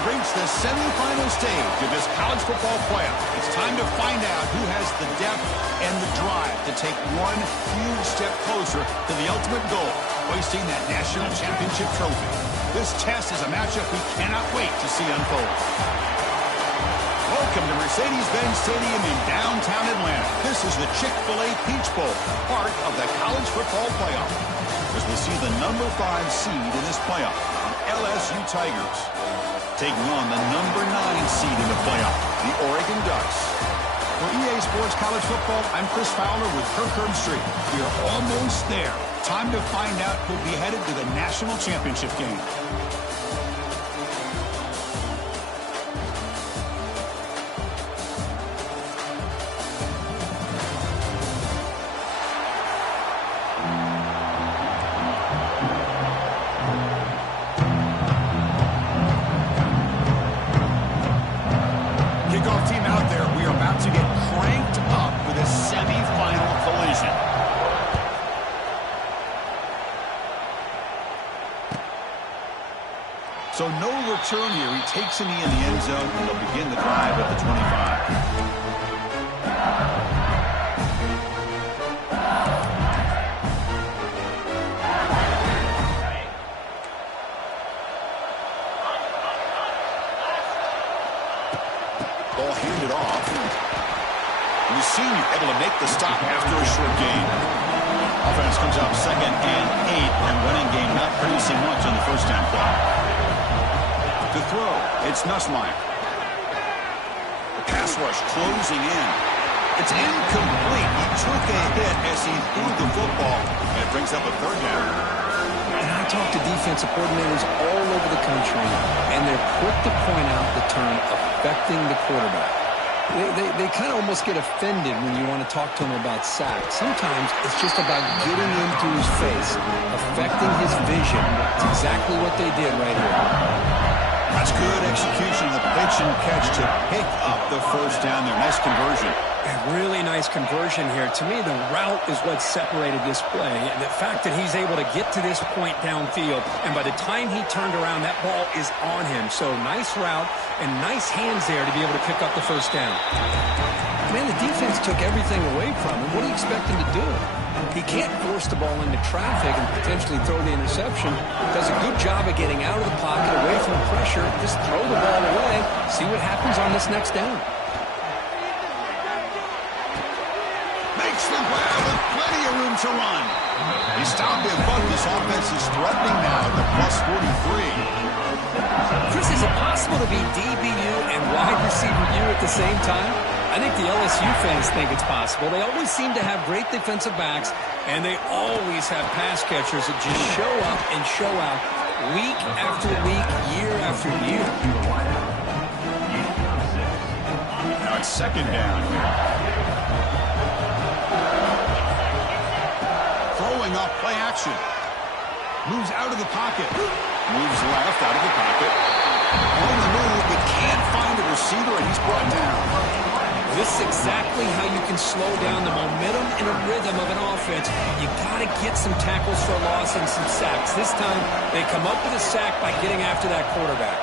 have reached the semifinal stage of this college football playoff. It's time to find out who has the depth and the drive to take one huge step closer to the ultimate goal, hoisting that national championship trophy. This test is a matchup we cannot wait to see unfold. Welcome to Mercedes-Benz Stadium in downtown Atlanta. This is the Chick-fil-A Peach Bowl, part of the college football playoff, as we'll see the number 5 seed in this playoff, the LSU Tigers, taking on the number 9 seed in the playoff, the Oregon Ducks. For EA Sports College Football, I'm Chris Fowler with Kirk Herbstreit. We are almost there. Time to find out who'll be headed to the national championship game. So no return here. He takes a knee in the end zone, and they'll begin the drive at the 25. Ball handed off. And the senior able to make the stop after a short gain. Offense comes up 2nd and 8, and running game not producing much on the first down play. To throw, it's Nussmeier. The pass rush closing in. It's incomplete. He took a hit as he threw the football, and it brings up a 3rd down. And I talk to defensive coordinators all over the country, and they're quick to point out the term affecting the quarterback. They kind of almost get offended when you want to talk to them about sacks. Sometimes it's just about getting into his face, affecting his vision. It's exactly what they did right here. That's good execution of the pitch and catch to pick up the first down there. Nice conversion. A really nice conversion here. To me, the route is what separated this play. And the fact that he's able to get to this point downfield, and by the time he turned around, that ball is on him. So nice route and nice hands there to be able to pick up the first down. Man, the defense took everything away from him. What do you expect him to do? He can't force the ball into traffic and potentially throw the interception. Does a good job of getting out of the pocket, away from the pressure. Just throw the ball away. See what happens on this next down. Makes the grab with plenty of room to run. He stopped him, but this offense is threatening now at the +43. Chris, is it possible to be DBU and wide receiver U at the same time? I think the LSU fans think it's possible. They always seem to have great defensive backs, and they always have pass catchers that just show up and show out week after week, year after year. Now it's 2nd down here. Throwing off play action. Moves out of the pocket. Moves left out of the pocket. On the move, but can't find a receiver, and he's brought down. This is exactly how you can slow down the momentum and a rhythm of an offense. You got to get some tackles for loss and some sacks. This time, they come up with a sack by getting after that quarterback.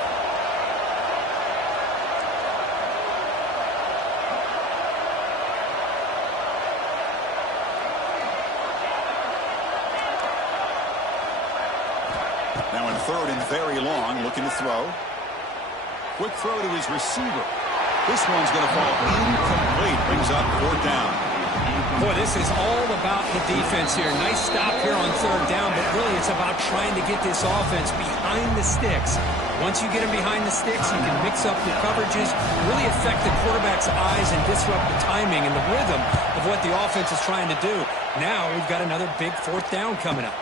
Now in 3rd and very long, looking to throw. Quick throw to his receiver. This one's going to fall incomplete. Brings up 4th down. Boy, this is all about the defense here. Nice stop here on 3rd down, but really it's about trying to get this offense behind the sticks. Once you get them behind the sticks, you can mix up your coverages, really affect the quarterback's eyes and disrupt the timing and the rhythm of what the offense is trying to do. Now we've got another big 4th down coming up.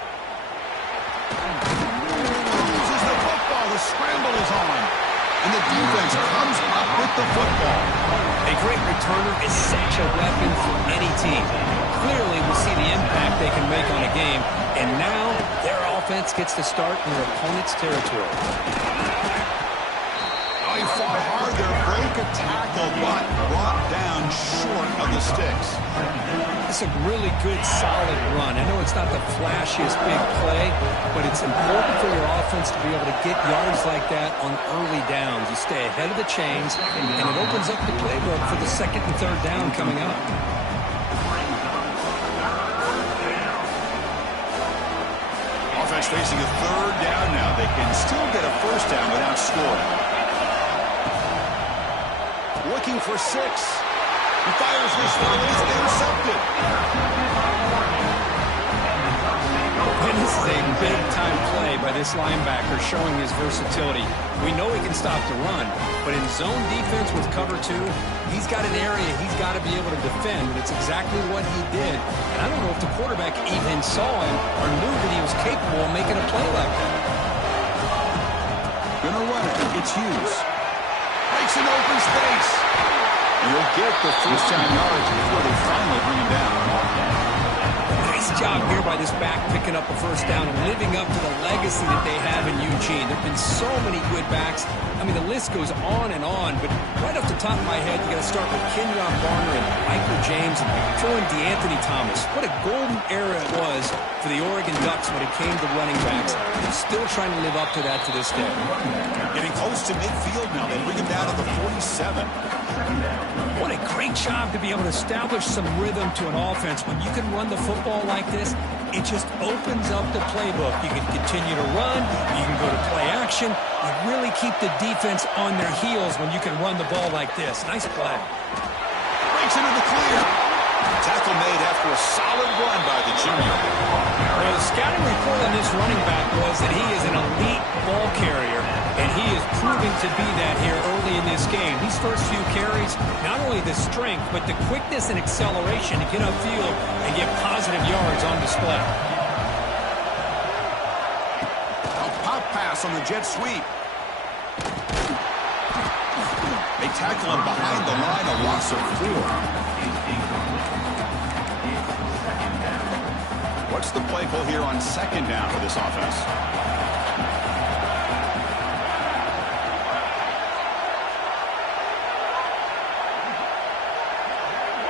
Loses the football. The scramble is on. And the defense comes up with the football. A great returner is such a weapon for any team. Clearly, we see the impact they can make on a game. And now, their offense gets to start in their opponent's territory. Oh, he fought hard there. Break a tackle, but brought down short of the the sticks. It's a really good, solid run. I know it's not the flashiest big play, but it's important for your offense to be able to get yards like that on early downs. You stay ahead of the chains, and it opens up the playbook for the second and third down coming up. Offense facing a third down now. They can still get a first down without scoring. Looking for 6. He fires this one. It's intercepted. And this is a big-time play by this linebacker showing his versatility. We know he can stop the run, but in zone defense with cover 2, he's got an area he's got to be able to defend, and it's exactly what he did. And I don't know if the quarterback even saw him or knew that he was capable of making a play like that. Gonna run it. It's Hughes. Breaks an open space. And he'll get the first down yards before they finally bring him down. Nice job here by this back picking up the first down and living up to the legacy that they have in Eugene. There have been so many good backs. I mean, the list goes on, but right off the top of my head, you got to start with Kenyon Barner and Michael James and throw in DeAnthony Thomas. What a golden era it was for the Oregon Ducks when it came to running backs. They're still trying to live up to that to this day. Getting close to midfield now. They bring him down to the 47. What a great job to be able to establish some rhythm to an offense. When you can run the football like this, it just opens up the playbook. You can continue to run. You can go to play action. You really keep the defense on their heels when you can run the ball like this. Nice play. Breaks into the clear. Tackle made after a solid run by the junior. Well, the scouting report on this running back was that he is an elite ball carrier, and he is proving to be that here early in this game. These first few carries, not only the strength, but the quickness and acceleration to get upfield and get positive yards on display. A pop pass on the jet sweep. They tackle him behind the line, a loss of 4. What's the play call here on second down for this offense?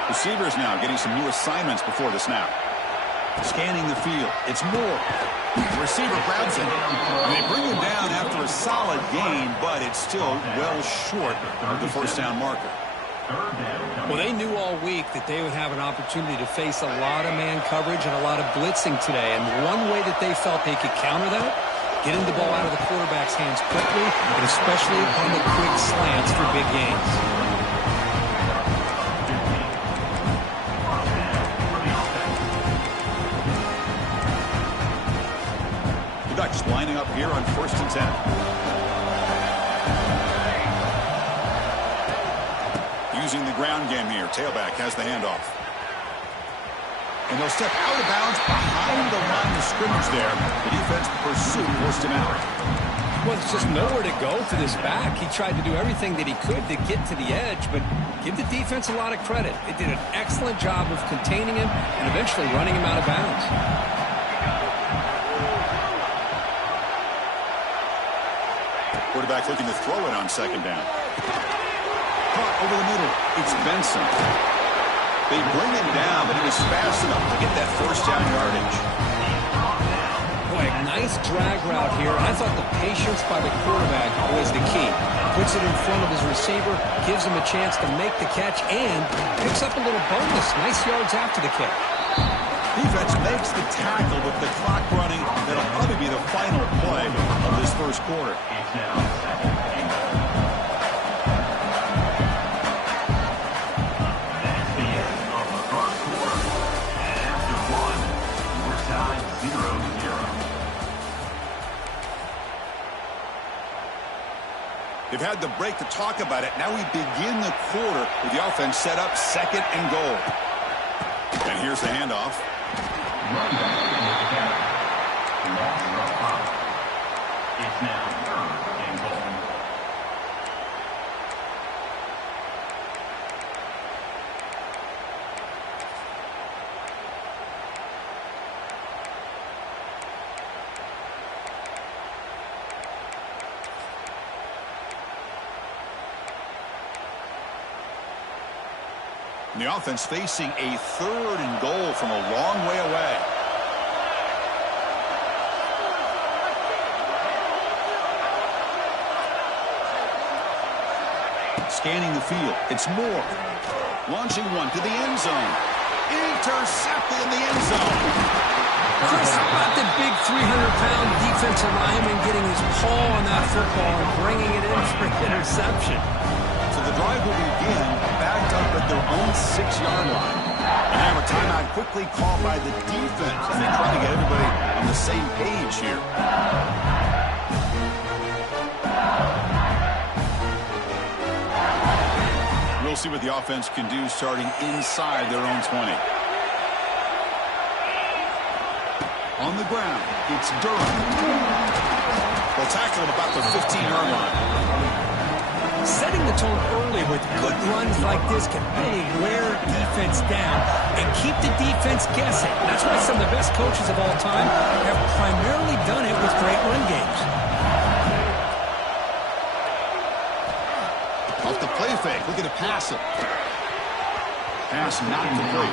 Receivers now getting some new assignments before the snap. Scanning the field. It's Moore. The receiver grabs it. And they bring him down after a solid gain, but it's still well short of the first down marker. Well, they knew all week that they would have an opportunity to face a lot of man coverage and a lot of blitzing today. And one way that they felt they could counter that, getting the ball out of the quarterback's hands quickly, and especially on the quick slants for big gains. The Ducks lining up here on 1st and 10. Using the ground game here. Tailback has the handoff. And they'll step out of bounds behind the line of scrimmage there. The defense pursuit forced him out. Well, there's just nowhere to go for this back. He tried to do everything that he could to get to the edge, but give the defense a lot of credit. They did an excellent job of containing him and eventually running him out of bounds. Quarterback looking to throw it on second down. Caught over the middle. It's Benson. They bring him down, but he was fast enough to get that first down yardage. Boy, a nice drag route here. I thought the patience by the quarterback was the key. Puts it in front of his receiver, gives him a chance to make the catch, and picks up a little bonus. Nice yards after the kick. Defense makes the tackle with the clock running. That'll probably be the final play of this first quarter. They've had the break to talk about it. Now we begin the quarter with the offense set up 2nd and goal. And here's the handoff. It's now 3rd and goal. And the offense facing a 3rd and goal from a long way away. Scanning the field. It's Moore. Launching one to the end zone. Intercepted in the end zone. Chris, how about the big 300-pound defensive lineman getting his paw on that football and bringing it in for an interception? So the drive will begin backed up at their own 6-yard line. And have a timeout quickly called by the defense as they try to get everybody on the same page here. We'll see what the offense can do starting inside their own 20. On the ground, it's Durham. They'll tackle him about the 15-yard line. Setting the tone early with good runs like this can really wear defense down and keep the defense guessing. That's why some of the best coaches of all time have primarily done it with great run games. Off the play fake, looking to pass it. Pass not complete.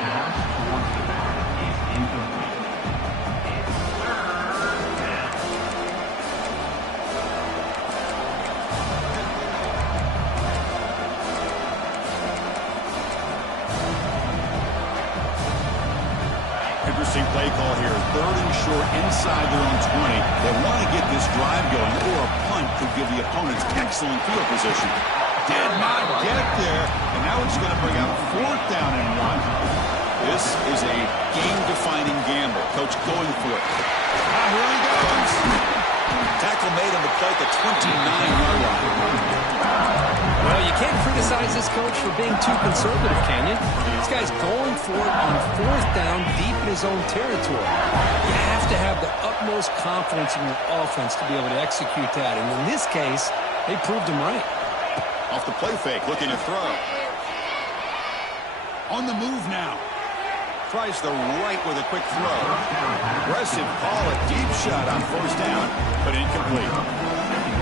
Interesting play call here. 3rd and short inside their own 20. They want to get this drive going, or a punt could give the opponents excellent field position. Did not get there, and now it's going to bring out 4th down and 1. This is a game-defining gamble. Coach going for it. Here he goes. Tackle made on the play at the 29-yard line. Well, you can't criticize this coach for being too conservative, can you? This guy's going for it on 4th down deep in his own territory. You have to have the utmost confidence in your offense to be able to execute that. And in this case, they proved him right. Off the play fake, looking to throw. On the move now. Tries the right with a quick throw. Aggressive call, a deep shot on 1st down, but incomplete.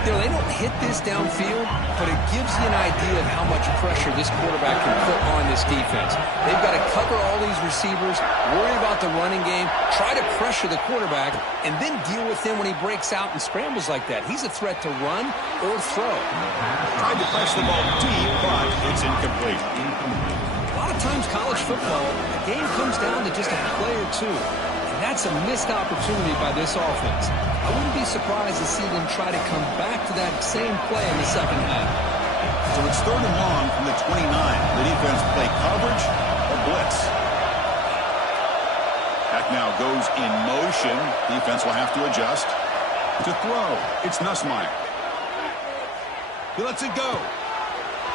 You know, they don't hit this downfield, but it gives you an idea of how much pressure this quarterback can put on this defense. They've got to cover all these receivers, worry about the running game, try to pressure the quarterback, and then deal with him when he breaks out and scrambles like that. He's a threat to run or throw. Tried to press the ball deep, but it's incomplete. A lot of times college football, the game comes down to just a play or two. And that's a missed opportunity by this offense. I wouldn't be surprised to see them try to come back to that same play in the second half. So it's 3rd and long from the 29. The defense play coverage or blitz. Back now goes in motion. Defense will have to adjust. To throw, it's Nussmeier. He lets it go.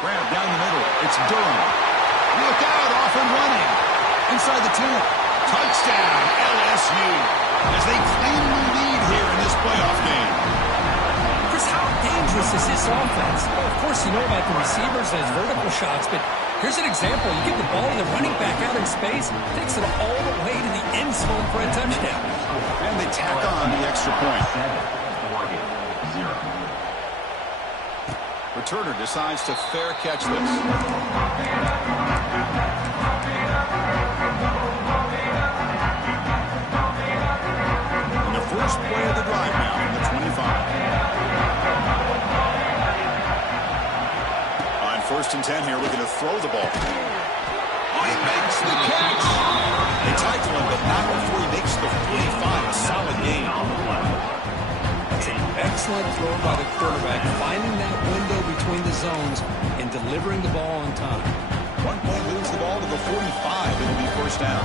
Grab down the middle. It's Durham. Look out, off and running. Inside the 10. Touchdown, LSU. As they claim the lead here in this playoff game. Chris, how dangerous is this offense? Well, of course, you know about the receivers and his vertical shots, but here's an example. You give the ball to the running back out in space, takes it all the way to the end zone for a touchdown. And they tack on the extra point. Returner decides to fair catch this. And the first play of the drive now from the 25. On 1st and 10 here, looking to throw the ball. Oh, he makes the catch. They tackle him, but not before he makes the 45. A solid game. That's an excellent throw by the quarterback, finding that window between the zones and delivering the ball on time. 1 point moves the ball to the 45. It'll be 1st down.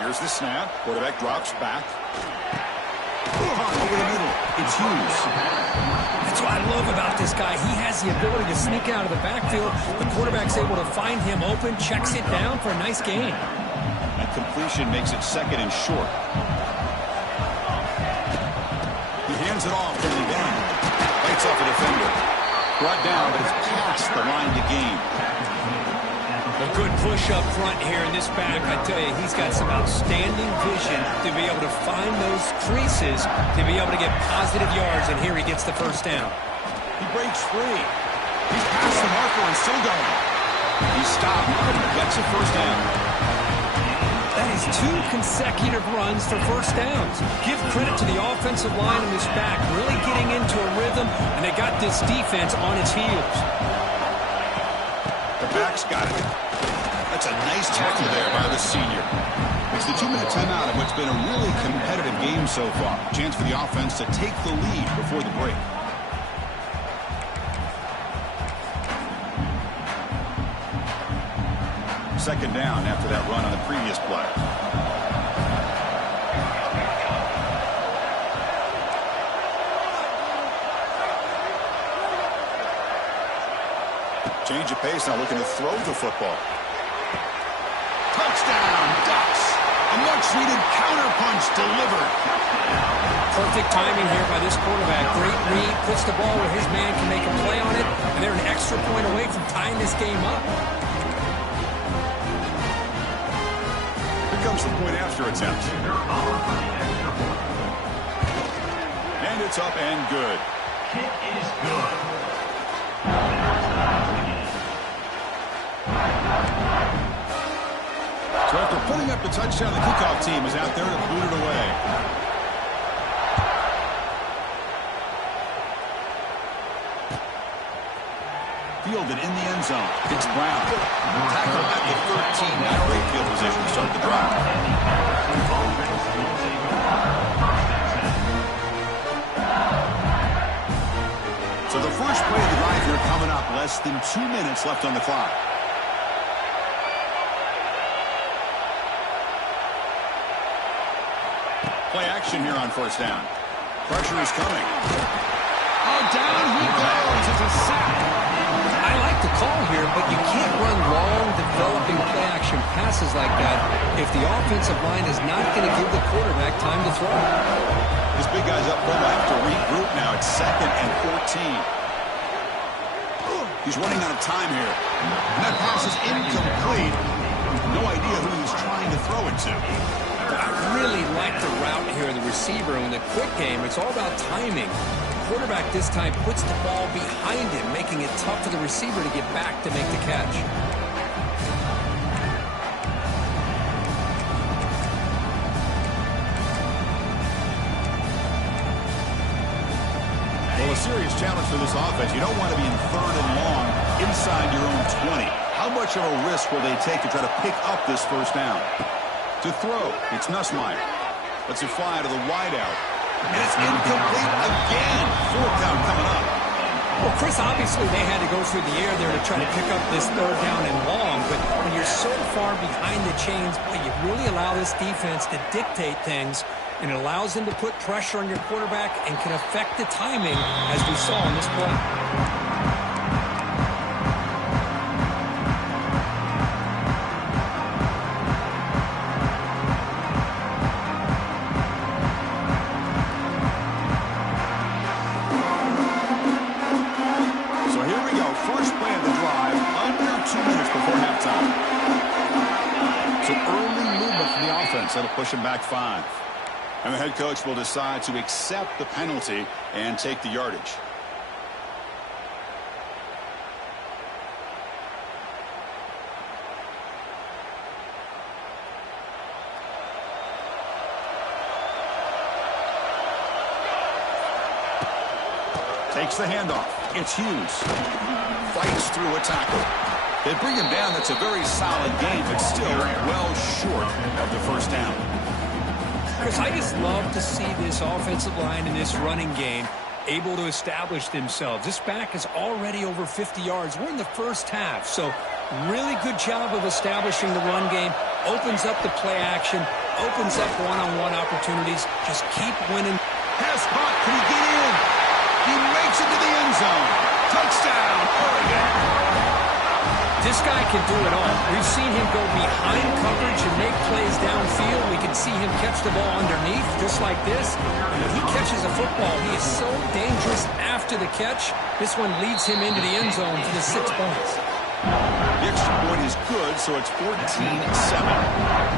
Here's the snap. Quarterback drops back. Over the middle. It's Hughes. That's what I love about this guy. He has the ability to sneak out of the backfield. The quarterback's able to find him open, checks it down for a nice gain. That completion makes it 2nd and short. He hands it off from the gun. Fights off a defender. Brought down, but it's past the line to gain. Well, good push up front here in this back. I tell you, he's got some outstanding vision to be able to find those creases, to be able to get positive yards, and here he gets the first down. He breaks free. He's past the marker and still going. He stopped, but he gets a first down. That is 2 consecutive runs for first downs. Give credit to the offensive line in this back, really getting into a rhythm, and they got this defense on its heels. The back's got it. That's a nice tackle there by the senior. It's the 2-minute timeout of what's been a really competitive game so far. Chance for the offense to take the lead before the break. Second down after that run on the previous play. Change of pace now, looking to throw the football. Touchdown, Ducks. A much-needed counterpunch delivered. Perfect timing here by this quarterback. Great read, puts the ball where his man can make a play on it, and they're an extra point away from tying this game up. Here comes the point after attempt. And it's up and good. Kick is good. So after putting up the touchdown, the kickoff team is out there to boot it away. Fielded in the end zone. It's Brown. Tackle at the 13. Now great field position to start the drive. So the first play of the drive here coming up. Less than 2 minutes left on the clock. Play action here on first down. Pressure is coming. Oh, down he goes. It's a sack. I like the call here, but you can't run long, developing play-action passes like that if the offensive line is not going to give the quarterback time to throw. This big guy's up front. Have to regroup now. It's 2nd and 14. He's running out of time here. And that pass is incomplete. No idea who he's trying to throw it to. I really like the route here of the receiver. In the quick game, it's all about timing. The quarterback this time puts the ball behind him, making it tough for the receiver to get back to make the catch. Well, a serious challenge for this offense. You don't want to be in 3rd and long inside your own 20. How much of a risk will they take to try to pick up this first down? To throw, it's Nussmeier. Lets it fly to the wideout. And it's incomplete again. 4th down coming up. Well, Chris, obviously they had to go through the air there to try to pick up this 3rd down and long, but when you're so far behind the chains, boy, you really allow this defense to dictate things, and it allows them to put pressure on your quarterback and can affect the timing, as we saw in this play. That'll push him back 5. And the head coach will decide to accept the penalty and take the yardage. Takes the handoff. It's Hughes. Fights through a tackle. They bring him down. That's a very solid game, but still well short of the first down. Chris, I just love to see this offensive line in this running game able to establish themselves. This back is already over 50 yards. We're in the first half, so really good job of establishing the run game. Opens up the play action, opens up one-on-one opportunities. Just keep winning. Pass caught. Can he get in? He makes it to the end zone. Touchdown, Oregon. This guy can do it all. We've seen him go behind coverage and make plays downfield. We can see him catch the ball underneath, just like this. And when he catches a football, he is so dangerous after the catch. This one leads him into the end zone for the 6 points. The extra point is good, so it's 14-7.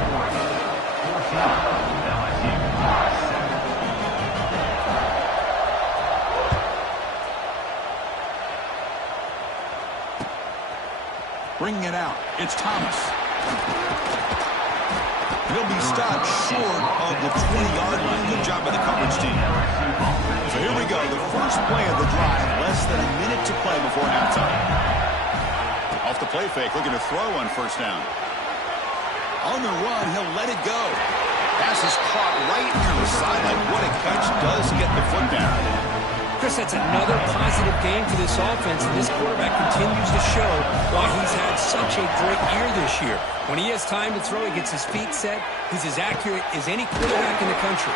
Bringing it out, it's Thomas. He'll be stopped short of the 20-yard line. Good job by the coverage team. So here we go, the first play of the drive, less than a minute to play before halftime. Off the play fake, looking to throw on first down. On the run, he'll let it go. Pass is caught right near the sideline. What a catch, does get the foot down. Chris, that's another positive game for this offense, and this quarterback continues to show why he's had such a great year this year. When he has time to throw, he gets his feet set. He's as accurate as any quarterback in the country.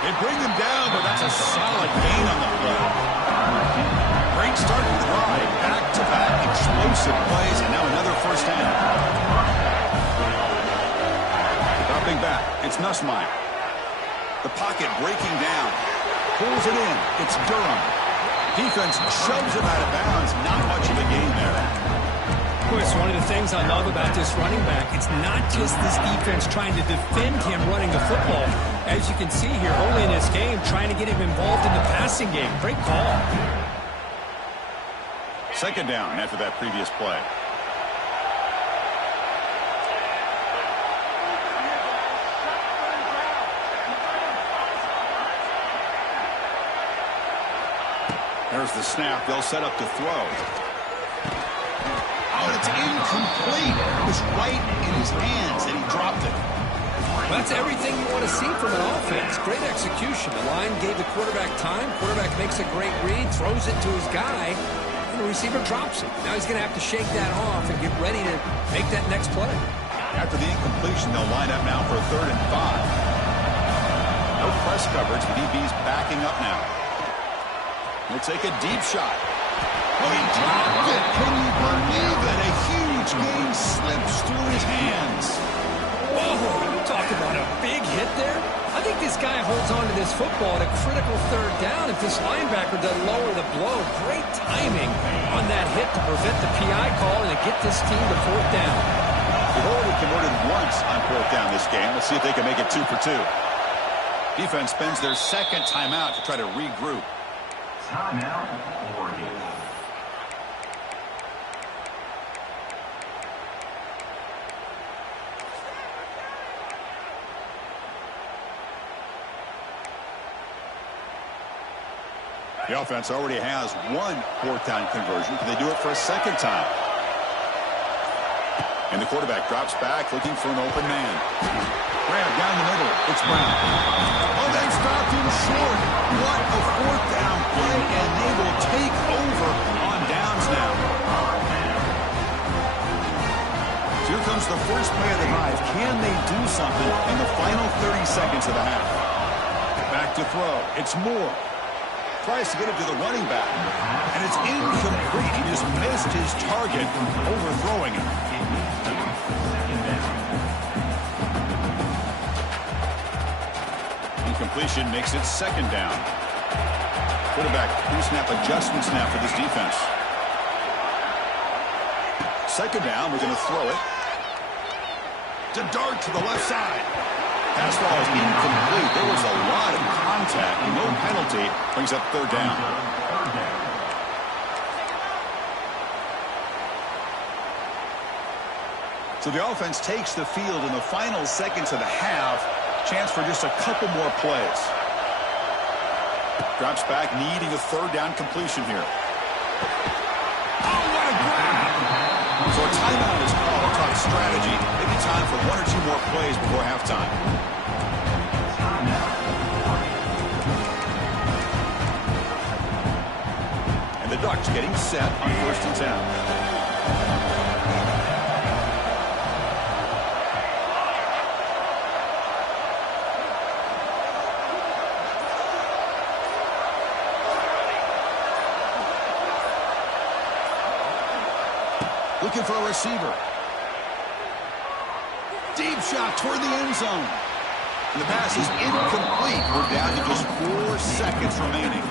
They bring him down, but that's a solid gain on the play. Great start to the drive. Back-to-back explosive plays, and now another first down. Dropping back, it's Nussmeier. The pocket breaking down. Pulls it in. It's Durham. Defense shoves him out of bounds. Not much of a gain there. Chris, one of the things I love about this running back, it's not just this defense trying to defend him running the football. As you can see here, early in this game, trying to get him involved in the passing game. Great call. Second down after that previous play. There's the snap. They'll set up to throw. Oh, it's incomplete. It was right in his hands, and he dropped it. Well, that's everything you want to see from an offense. Great execution. The line gave the quarterback time. Quarterback makes a great read, throws it to his guy, and the receiver drops it. Now he's going to have to shake that off and get ready to make that next play. After the incompletion, they'll line up now for a 3rd and 5. No press coverage. The DB's backing up now. He'll take a deep shot. Oh, he dropped it. Can you believe it? A huge gain slips through his hands. Whoa, you talk about a big hit there. I think this guy holds on to this football at a critical 3rd down if this linebacker doesn't lower the blow. Great timing on that hit to prevent the PI call and to get this team to 4th down. They've already converted once on 4th down this game. Let's see if they can make it 2 for 2. Defense spends their second timeout to try to regroup. Timeout, Oregon. The offense already has one 4th down conversion. Can they do it for a second time? And the quarterback drops back looking for an open man. Grab down the middle. It's Brown. Oh, they stopped him short. What a 4th down play, and they will take over on downs now. So here comes the first play of the drive. Can they do something in the final 30 seconds of the half? Back to throw. It's Moore. Tries to get it to the running back, and it's incomplete. He just missed his target, overthrowing it. Incompletion makes it 2nd down. Quarterback pre-snap adjustment snap for this defense. 2nd down, we're going to throw it. To dart to the left side. Pass ball is incomplete. There was a lot of contact. No penalty. Brings up 3rd down. So the offense takes the field in the final seconds of the half. Chance for just a couple more plays. Drops back, needing a 3rd down completion here. Oh, what a grab! So a timeout is called. We'll talk strategy. Maybe time for 1 or 2 more plays before halftime. And the Ducks getting set on 1st and 10. Looking for a receiver. Deep shot toward the end zone. And the pass is incomplete. We're down to just 4 seconds remaining.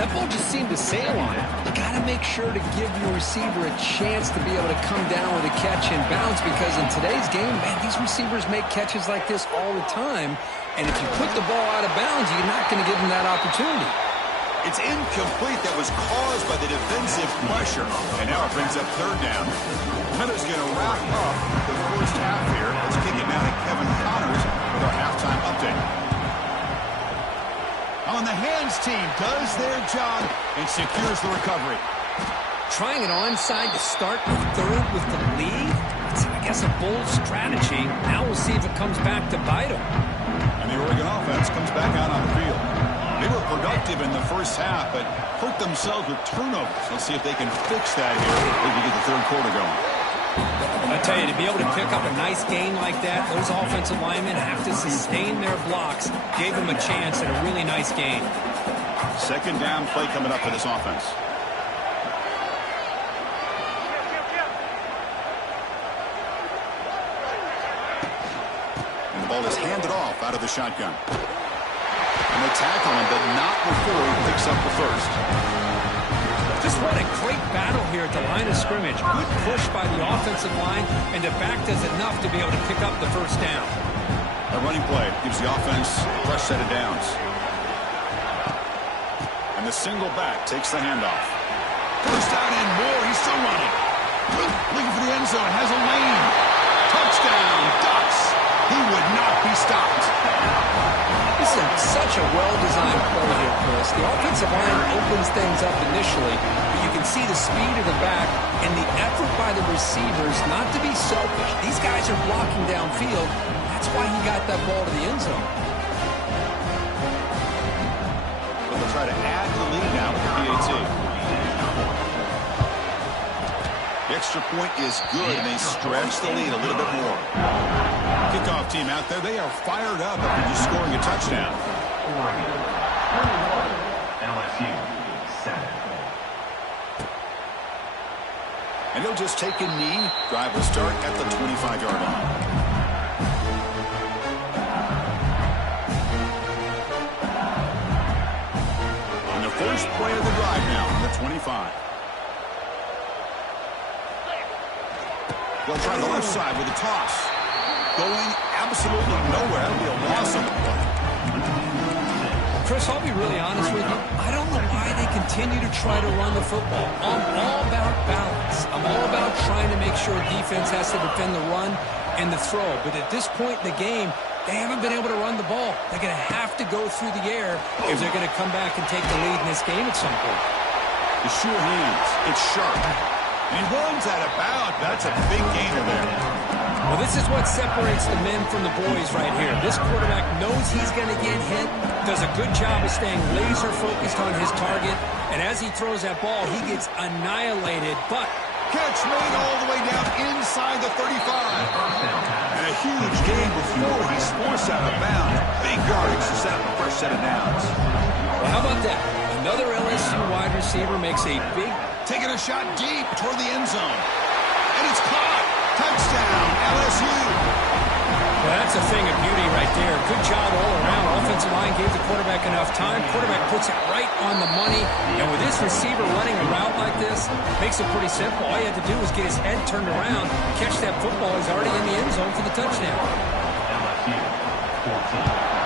That ball just seemed to sail on it. You got to make sure to give your receiver a chance to be able to come down with a catch and bounce, because in today's game, man, these receivers make catches like this all the time. And if you put the ball out of bounds, you're not going to give them that opportunity. It's incomplete. That was caused by the defensive pressure. And now it brings up third down. Miller's going to wrap up the first half here. Let's kick it now to Kevin Connors with our halftime update. On the hands team does their job and secures the recovery. Trying an onside to start the third with the lead? It's, I guess, a bold strategy. Now we'll see if it comes back to bite them. And the Oregon offense comes back out on the field. They were productive in the first half, but hurt themselves with turnovers. Let's see if they can fix that here as we get the third quarter going. I tell you, to be able to pick up a nice game like that, those offensive linemen have to sustain their blocks. Gave them a chance at a really nice game. Second down play coming up for this offense. And the ball is handed off out of the shotgun. And they tackle him, but not before he picks up the first. Just what a great battle here at the line of scrimmage. Good push by the offensive line, and the back does enough to be able to pick up the first down. A running play gives the offense a fresh set of downs. And the single back takes the handoff. First down and more. He's still running. Looking for the end zone. Has a lane. Touchdown. Ducks. He would not be stopped. This is such a well-designed play here, Chris. The offensive line opens things up initially, but you can see the speed of the back and the effort by the receivers not to be selfish. These guys are blocking downfield. That's why he got that ball to the end zone. But they'll try to add the lead now with the PAT. The extra point is good, and they stretch the lead a little bit more. Kickoff team out there, they are fired up after just scoring a touchdown. LSU, 7. And he'll just take a knee. Drive will start at the 25-yard line. On the first play of the drive now on the 25. They'll try the left side with a toss. Going absolutely nowhere. That'll be a loss of the play. Chris, I'll be really honest with you. I don't know why they continue to try to run the football. I'm all about balance. I'm all about trying to make sure defense has to defend the run and the throw. But at this point in the game, they haven't been able to run the ball. They're going to have to go through the air if they're going to come back and take the lead in this game at some point. The sure hands. It's sharp. And he runs out of bounds. That's a big gainer there. Well, this is what separates the men from the boys right here. This quarterback knows he's going to get hit, does a good job of staying laser focused on his target, and as he throws that ball, he gets annihilated, but Catch made all the way down inside the 35. And a huge gain before he's forced out of bounds. Big yardage to set up a fresh set of downs. Well, how about that? Another LSU wide receiver makes a big... Taking a shot deep toward the end zone. And it's caught. Touchdown, LSU. Well, that's a thing of beauty right there. Good job all around. Offensive line gave the quarterback enough time. Quarterback puts it right on the money. And with this receiver running a route like this, makes it pretty simple. All you have to do is get his head turned around, catch that football. He's already in the end zone for the touchdown. LSU, 14.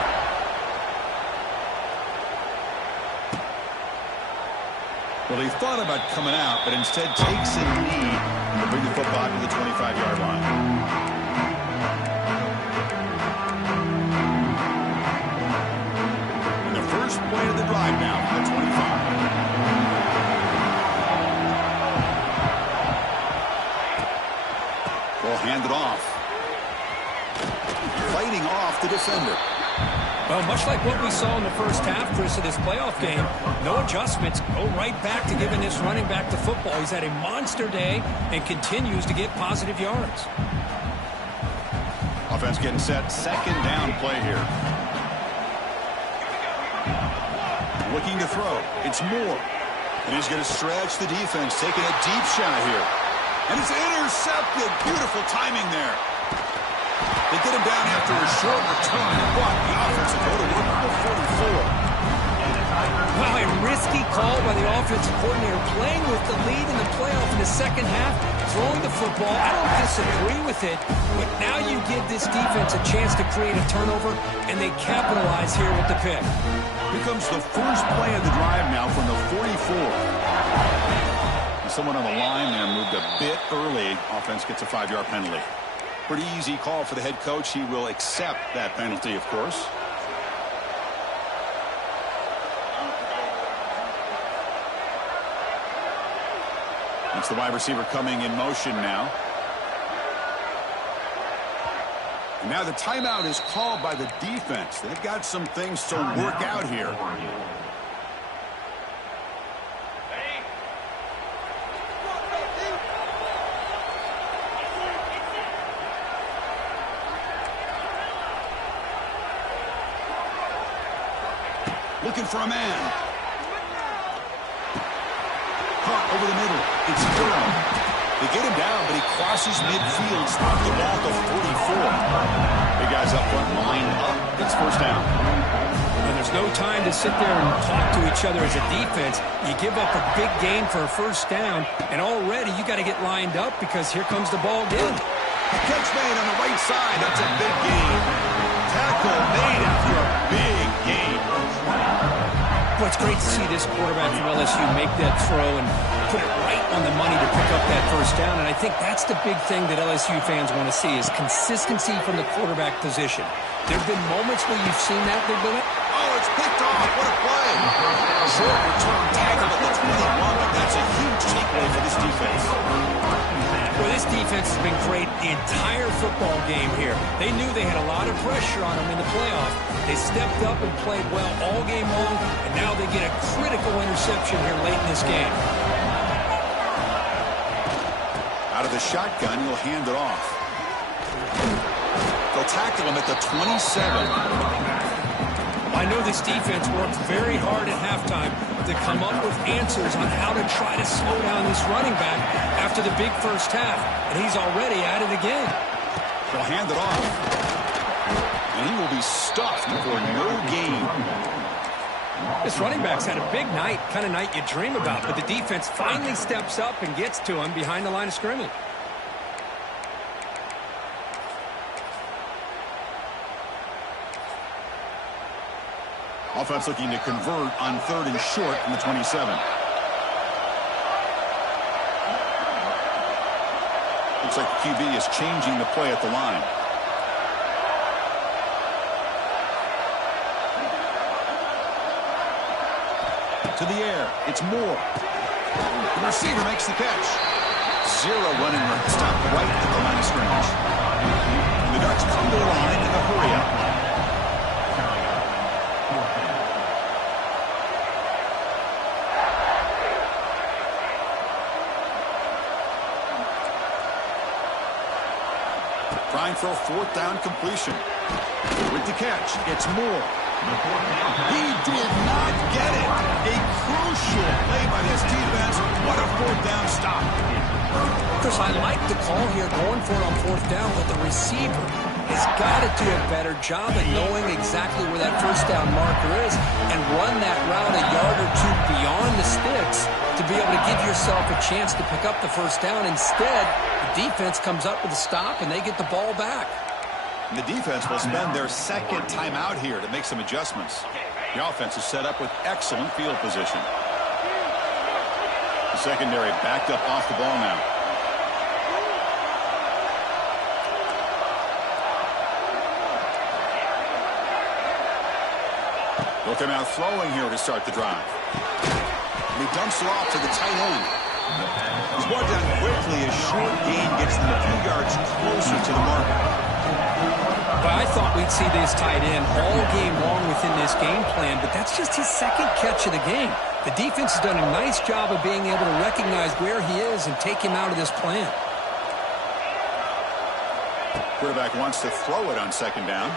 Well, he thought about coming out, but instead takes a knee to bring the football to the 25-yard line. And the first play of the drive now from the 25. Ball handed off. Fighting off the defender. Well, much like what we saw in the first half, Chris, of this playoff game, no adjustments. Go right back to giving this running back the football. He's had a monster day and continues to get positive yards. Offense getting set. Second down play here. Looking to throw. It's Moore. And he's going to stretch the defense, taking a deep shot here. And it's intercepted. Beautiful timing there. They get him down after a short return, but the offense will go to work for 44. Wow, a risky call by the offensive coordinator, playing with the lead in the playoff in the second half, throwing the football. I don't disagree with it, but now you give this defense a chance to create a turnover, and they capitalize here with the pick. Here comes the first play of the drive now from the 44. Someone on the line there moved a bit early. Offense gets a 5-yard penalty. Pretty easy call for the head coach. He will accept that penalty, of course. It's the wide receiver coming in motion now. And now the timeout is called by the defense. They've got some things to work out here. Looking for a man. Caught over the middle. It's Durham. They get him down, but he crosses midfield, stopped the ball at the 44. Big guys up front, line up. It's first down. And there's no time to sit there and talk to each other as a defense. You give up a big gain for a first down, and already you got to get lined up because here comes the ball again. Catch made on the right side. That's a big gain. Tackle made after a big gain. Well, it's great to see this quarterback from LSU make that throw and put it right on the money to pick up that first down. And I think that's the big thing that LSU fans want to see is consistency from the quarterback position. There have been moments where you've seen that, Big Billy. Oh, it's picked off. What a play. Short return tackle at the 21, but that's a huge takeaway for this defense. Well, this defense has been great the entire football game here. They knew they had a lot of pressure on them in the playoff. They stepped up and played well all game long, and now they get a critical interception here late in this game. Out of the shotgun, he'll hand it off. They'll tackle him at the 27. I know this defense worked very hard at halftime to come up with answers on how to try to slow down this running back after the big first half, and he's already at it again. They'll hand it off. And he will be stuffed for no gain. This running back's had a big night, kind of night you dream about, but the defense finally steps up and gets to him behind the line of scrimmage. Offense looking to convert on 3rd and short from the 27. Looks like the QB is changing the play at the line. To the air. It's Moore. The receiver makes the catch. Zero running room. Stopped right at the line of scrimmage. And the Ducks come to the line in the hurry-up. Trying for a 4th down completion. With the catch, it's Moore. He did not get it. A crucial play by this defense. What a 4th down stop. Chris, I like the call here going for it on 4th down, but the receiver has got to do a better job at knowing exactly where that first down marker is and run that route a yard or two beyond the sticks to be able to give yourself a chance to pick up the first down. Instead, the defense comes up with a stop and they get the ball back. And the defense will spend their 2nd timeout here to make some adjustments. The offense is set up with excellent field position. The secondary backed up off the ball now. Look him out throwing here to start the drive. And he dumps it off to the tight end. He's brought down quickly as short gain gets them a few yards closer to the mark. Well, I thought we'd see this tight end all game long within this game plan, but that's just his 2nd catch of the game. The defense has done a nice job of being able to recognize where he is and take him out of this plan. Quarterback wants to throw it on 2nd down.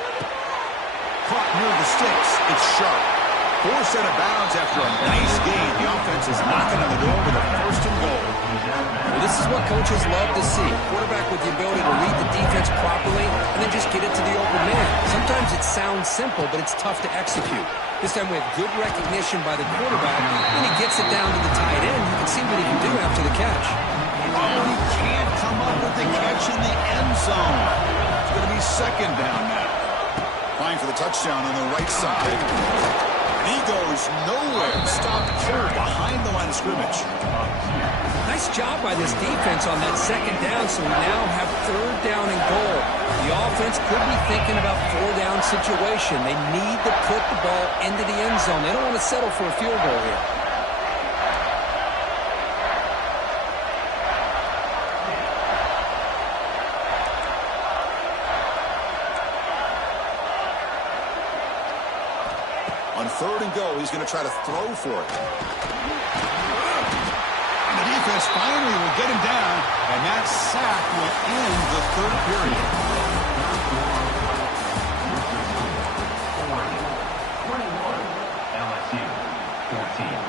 Caught near the sticks. It's sharp. Forced out of bounds after a nice gain. The offense is knocking on the door with a 1st and goal. Well, this is what Coach coaches love to see. Quarterback with the ability to read the defense properly and then just get it to the open man. Sometimes it sounds simple, but it's tough to execute. This time we have good recognition by the quarterback, and he gets it down to the tight end. You can see what he can do after the catch. Oh, he can't come up with the catch in the end zone. It's going to be second down now. Applying for the touchdown on the right side. He goes nowhere. Stopped cold behind the line of scrimmage. Nice job by this defense on that second down, so we now have third down and goal. The offense could be thinking about four-down situation. They need to put the ball into the end zone. They don't want to settle for a field goal here. On third and go, he's going to try to throw for it. And the defense finally will get him down, and that sack will end the third period. 21, LSU, 14.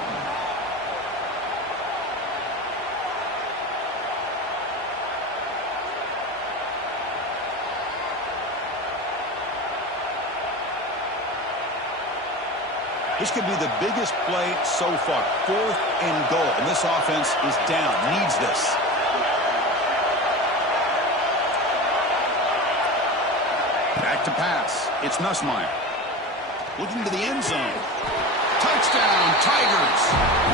This could be the biggest play so far. Fourth and goal. And this offense is down. Needs this. Back to pass. It's Nussmeier. Looking to the end zone. Touchdown, Tigers.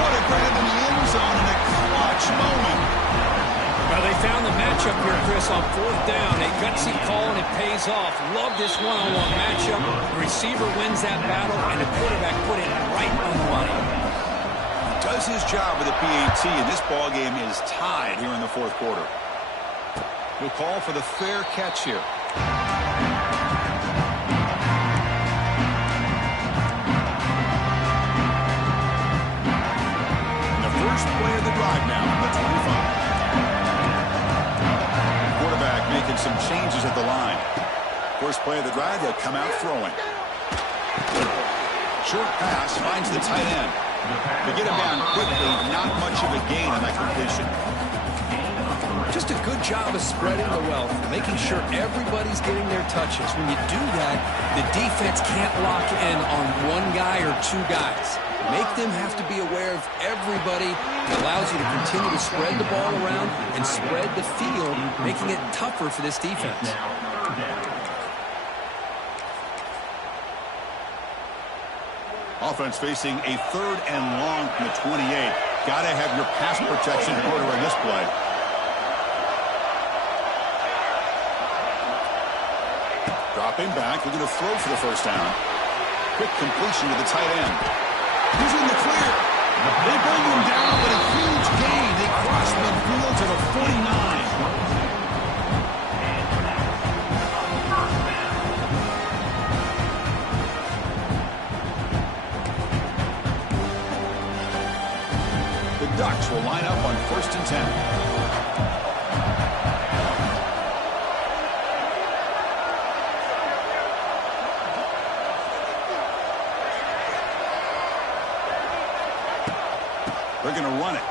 What a grab in the end zone in a clutch moment. Well, they found the matchup here, Chris, on fourth down. A gutsy call, and it pays off. Love this one-on-one matchup. The receiver wins that battle, and the quarterback put it right on the money. He does his job with the PAT, and this ball game is tied here in the fourth quarter. We'll call for the fair catch here. And the first play of the drive now on the 25. Making some changes at the line. First play of the drive, they'll come out throwing. Short pass finds the tight end. They get him down quickly, not much of a gain on that completion. Just a good job of spreading the wealth, making sure everybody's getting their touches. When you do that, the defense can't lock in on one guy or two guys. Make them have to be aware of everybody. It allows you to continue to spread the ball around and spread the field, making it tougher for this defense. Offense facing a third and long from the 28. Got to have your pass protection in order in this play. Dropping back, looking to throw for the first down. Quick completion to the tight end. He's in the clear. They bring him down, but a huge gain. They cross midfield to the 49. The Ducks will line up on 1st and 10. They're going to run it.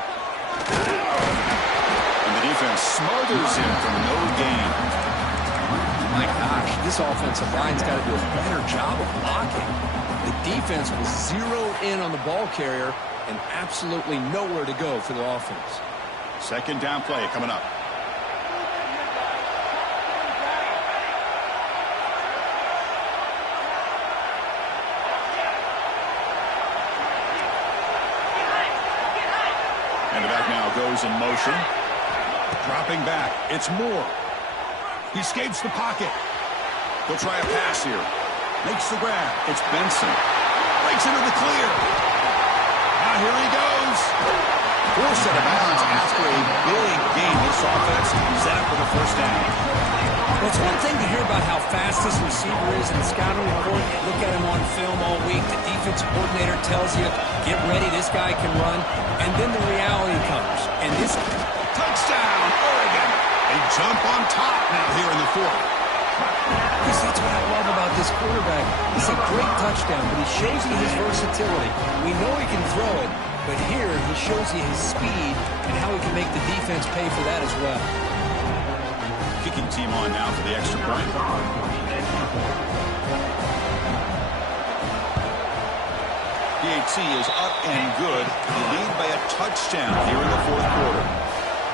And the defense smothers him for no gain. My gosh, this offensive line's got to do a better job of blocking. The defense was zeroed in on the ball carrier and absolutely nowhere to go for the offense. Second down play coming up. And the back now goes in motion. Dropping back. It's Moore. He escapes the pocket. He'll try a pass here. Makes the grab. It's Benson. Breaks into the clear. Now here he goes. Forced out of bounds after a big game. This offense set up for the first down. Well, it's one thing to hear about how fast this receiver is in the scouting report. You look at him on film all week. The defense coordinator tells you, get ready, this guy can run. And then the reality comes. And this touchdown, Oregon. They jump on top now here in the fourth. Because that's what I love about this quarterback. It's a great touchdown, but he shows you his versatility. We know he can throw it, but here he shows you his speed and how he can make the defense pay for that as well. Kicking team on now for the extra point. PAT is up and good. They lead by a touchdown here in the fourth quarter.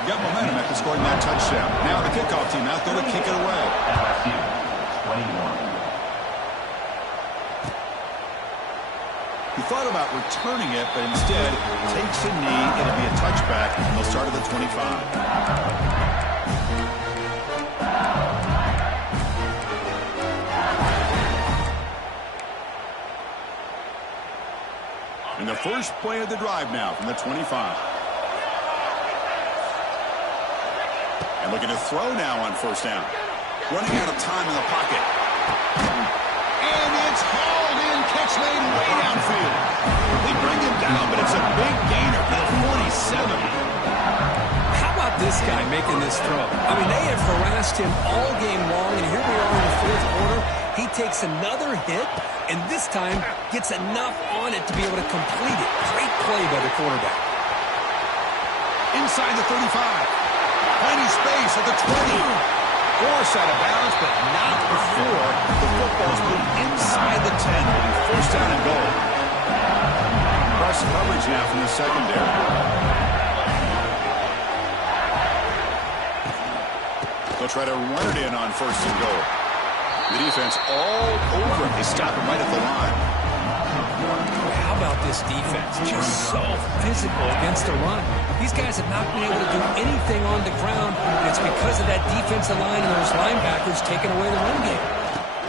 Got momentum after scoring that touchdown. Now the kickoff team out there to kick it away. LSU 21. He thought about returning it, but instead takes a knee. It'll be a touchback, and they'll start at the 25. And the first play of the drive now from the 25. And looking to throw now on first down. Running out of time in the pocket. And it's hauled in. Catch made way downfield. They bring him down, but it's a big gainer for the 47. How about this guy making this throw? I mean, they have harassed him all game long, and here we are in the fourth quarter. He takes another hit, and this time gets enough on it to be able to complete it. Great play by the quarterback. Inside the 35. Plenty space at the 20. Force out of bounds, but not before the football's moved inside the 10. It'll be first down and goal. Press coverage now from the secondary. They'll try to run it in on first and goal. The defense all over him. They stop him right at the line. How about this defense? Just so physical against the run. These guys have not been able to do anything on the ground, and it's because of that defensive line and those linebackers taking away the run game.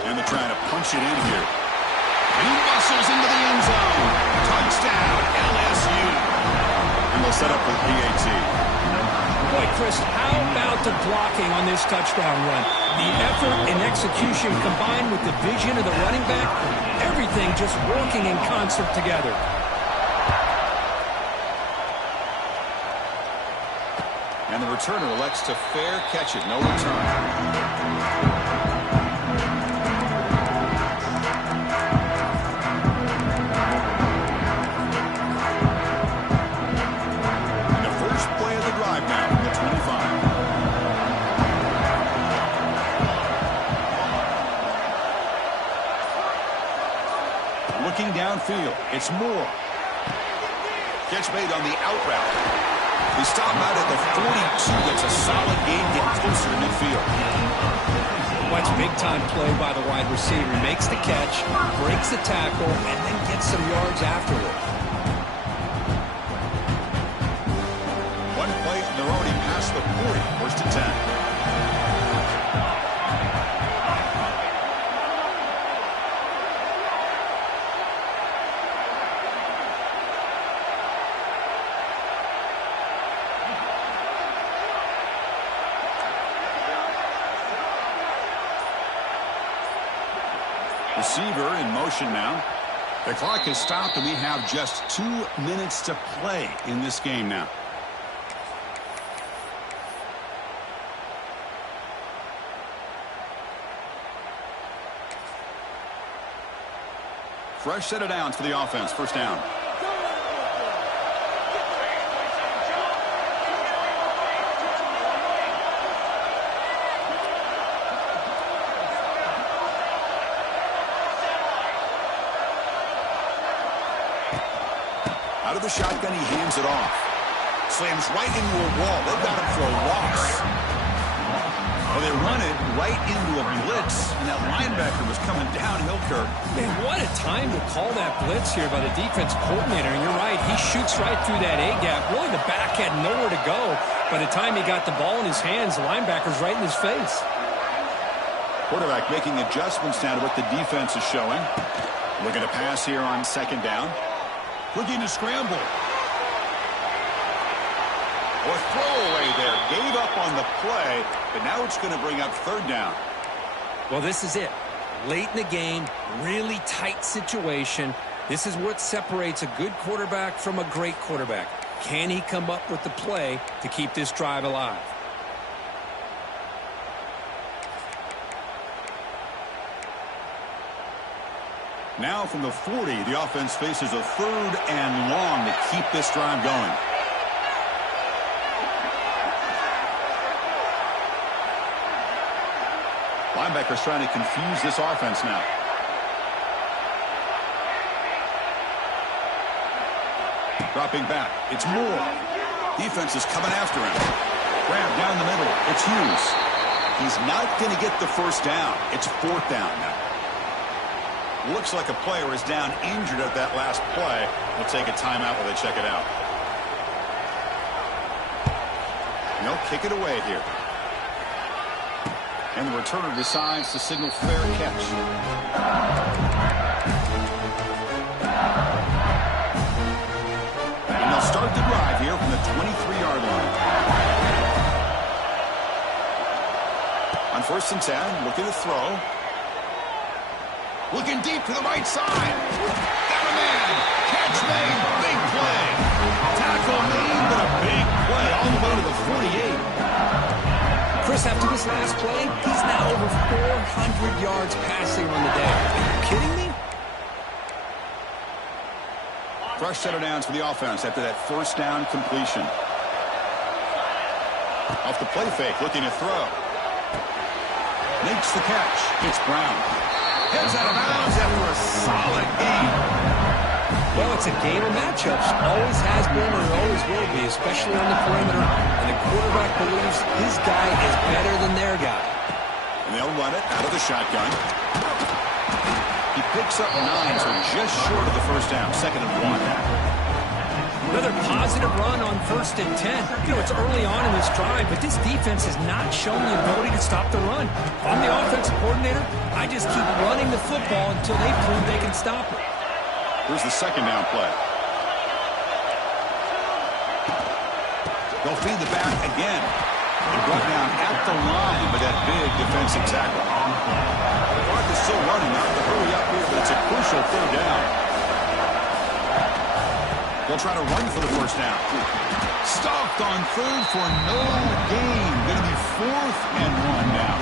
And they're trying to punch it in here. And he muscles into the end zone. Touchdown, LSU. And they'll set up with PAT. Boy, Chris, how about the blocking on this touchdown run? The effort and execution combined with the vision of the running back, everything just working in concert together. And the returner elects to fair catch it. No return. Looking downfield, it's Moore. Catch made on the out route. They stop out at the 42. That's a solid game, get closer to midfield. Watch big-time play by the wide receiver. Makes the catch, breaks the tackle, and then gets some yards afterward. One play, and they're already past the 40. First and 10. Receiver in motion now. The clock has stopped, and we have just 2 minutes to play in this game now. Fresh set of downs for the offense. First down. Out of the shotgun, he hands it off. Slams right into a wall. They've got him for a loss. Well, they run it right into a blitz, and that linebacker was coming downhill, Kirk. Man, what a time to call that blitz here by the defense coordinator. And you're right, he shoots right through that A-gap. Really, the back had nowhere to go. By the time he got the ball in his hands, the linebacker's right in his face. Quarterback making adjustments now to what the defense is showing. Looking to pass here on second down. Looking to scramble. A throwaway there. Gave up on the play, but now it's going to bring up third down. Well, this is it. Late in the game, really tight situation. This is what separates a good quarterback from a great quarterback. Can he come up with the play to keep this drive alive? Now from the 40, the offense faces a 3rd and long to keep this drive going. Linebackers trying to confuse this offense now. Dropping back. It's Moore. Defense is coming after him. Grab down the middle. It's Hughes. He's not going to get the first down. It's 4th down now. Looks like a player is down injured at that last play. We'll take a timeout while they check it out. No, kick it away here. And the returner decides to signal fair catch. And they'll start the drive here from the 23-yard line. On 1st and 10, looking to throw. Looking deep to the right side. Got a man. Catch made. Big play. Tackle made, but a big play all the way to the 48. Chris, after this last play, he's now over 400 yards passing on the day. Are you kidding me? Fresh set of downs for the offense after that 1st down completion. Off the play fake, looking to throw. Makes the catch. It's Brown. Heads out of bounds after a solid game. Well, it's a game of matchups. Always has been and always will be, especially on the perimeter. And the quarterback believes his guy is better than their guy. And they'll run it out of the shotgun. He picks up 9, so just short of the first down. 2nd and 1. Another positive run on 1st and 10. You know, it's early on in this drive, but this defense has not shown the ability to stop the run. If I'm the offensive coordinator, I just keep running the football until they prove they can stop it. Here's the 2nd down play. They'll feed the back again. And brought down at the line with that big defensive tackle. The clock is still running. Not to hurry up here, but it's a crucial 3rd down. They'll try to run for the first down. Stopped on 3rd for no gain. Going to be 4th and 1 now.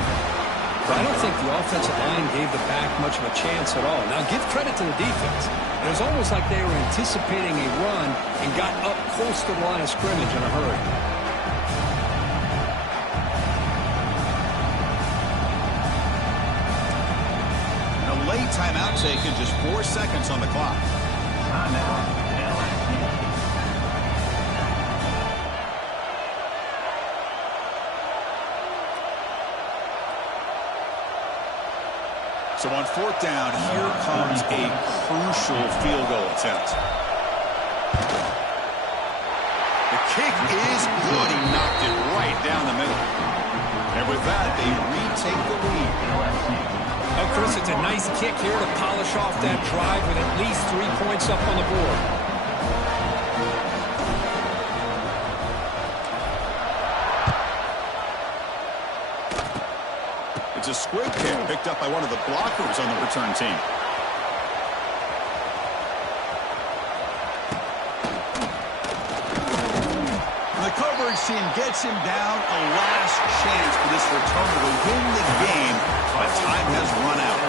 But I don't think the offensive line gave the back much of a chance at all. Now, give credit to the defense. It was almost like they were anticipating a run and got up close to the line of scrimmage in a hurry. And a late timeout taken, just 4 seconds on the clock. Timeout. So on 4th down, here comes a crucial field goal attempt. The kick is good. He knocked it right down the middle. And with that, they retake the lead. Oh, Chris, it's a nice kick here to polish off that drive with at least 3 points up on the board. It's a squib kick picked up by one of the blockers on the return team. The coverage team gets him down. A last chance for this returner to win the game, but time has run out.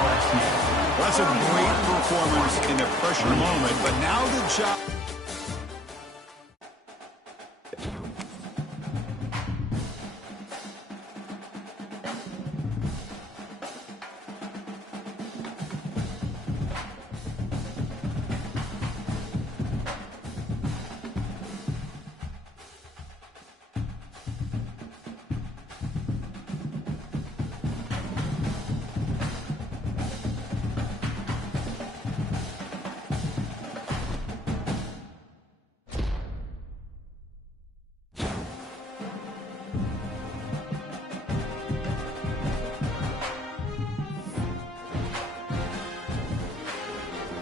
That's a great performance in a pressure moment, but now the job...